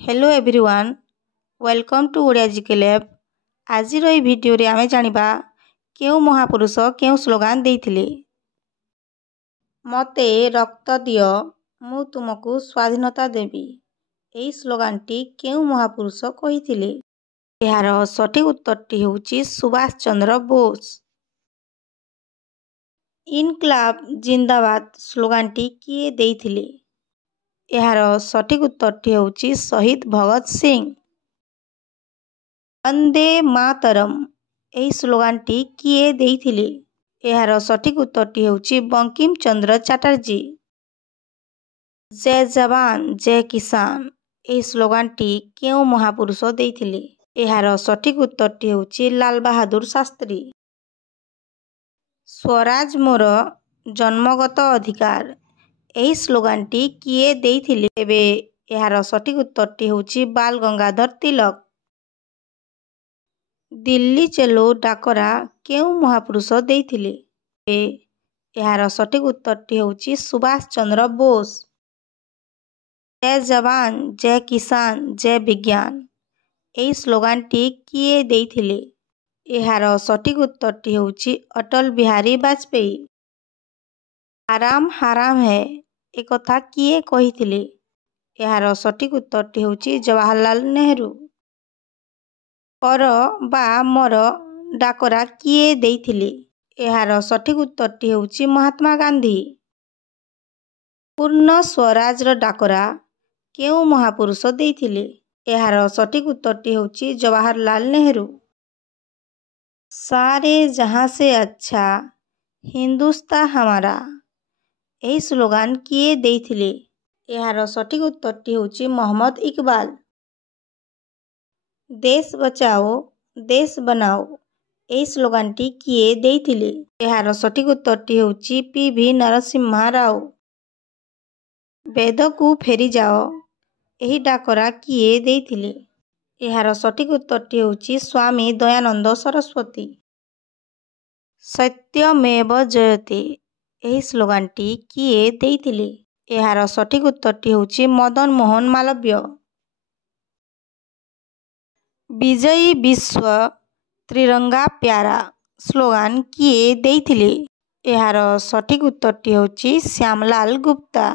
Hello everyone, welcome to Odia GK lab. आज video रे आमे जानिबा केउ महापुरुष केउ स्लोगान देइथिले। मते रक्त दियो मु तुमको स्वाधीनता देबी। एई स्लोगानटी केउ महापुरुष कहिथिले? एहार सठिक उत्तरटी होउची सुभाष चंद्र बोस। इनक्लाब जिंदाबाद स्लोगानटी किए देइथिले? एहार सठिक उत्तरटी होउची शहीद भगत सिंह। वंदे मातरम एही स्लोगानटी किए देइथिले? एहार सठिक उत्तरटी होउची बंकिम चंद्र चटर्जी। जय जवान जय किसान एही स्लोगानटी केउ महापुरुष देइथिले? एहार सठिक उत्तरटी होउची लाल बहादुर शास्त्री। स्वराज मोर जन्मगत अधिकार एही स्लोगानटी किए देइथिले? एबे एहार सठिक उत्तरटी होउची बाल गंगाधर तिलक। दिल्ली चलो डाकरा केउ महापुरुष देइथिले? एहार सठिक उत्तरटी होउची सुभाष चंद्र बोस। जय जवान जय किसान जय विज्ञान एही स्लोगानटी किए देइथिले? एहार सठिक उत्तरटी होउची अटल बिहारी वाजपेयी। आराम हाराम है एकथा किए कहिथिले? एहार सठिक उत्तरटी होउची जवाहरलाल नेहरू। कर बा मर डाकरा किए देइथिले? एहार सठिक उत्तरटी होउची महात्मा गांधी। पूर्ण स्वराजर डाकरा केउ महापुरुष देइथिले? एहार सठिक उत्तरटी होउची जवाहरलाल नेहरू। सारे जहां से अच्छा हिंदुस्तान हमारा एही स्लोगान किए देइथिले? एहार सठिक उत्तरटी होउची मोहम्मद इकबाल। देश बचाओ देश बनाओ एही स्लोगानटी किए देइथिले? एहार सठिक उत्तरटी होउची पी.भी. नरसिम्हा राव। वेदकू फेरी जाओ एही डाकरा किए देइथिले? एहार सठिक उत्तरटी होउची स्वामी दयानंद सरस्वती। सत्यमेव जयते एही स्लोगानटी किए देइथिले? एहार सठिक उत्तरटी होउची मदन मोहन मालवीय। विजयी विश्व त्रिरंगा प्यारा स्लोगान किए देइथिले? एहार सठिक उत्तरटी होउची श्यामलाल गुप्ता।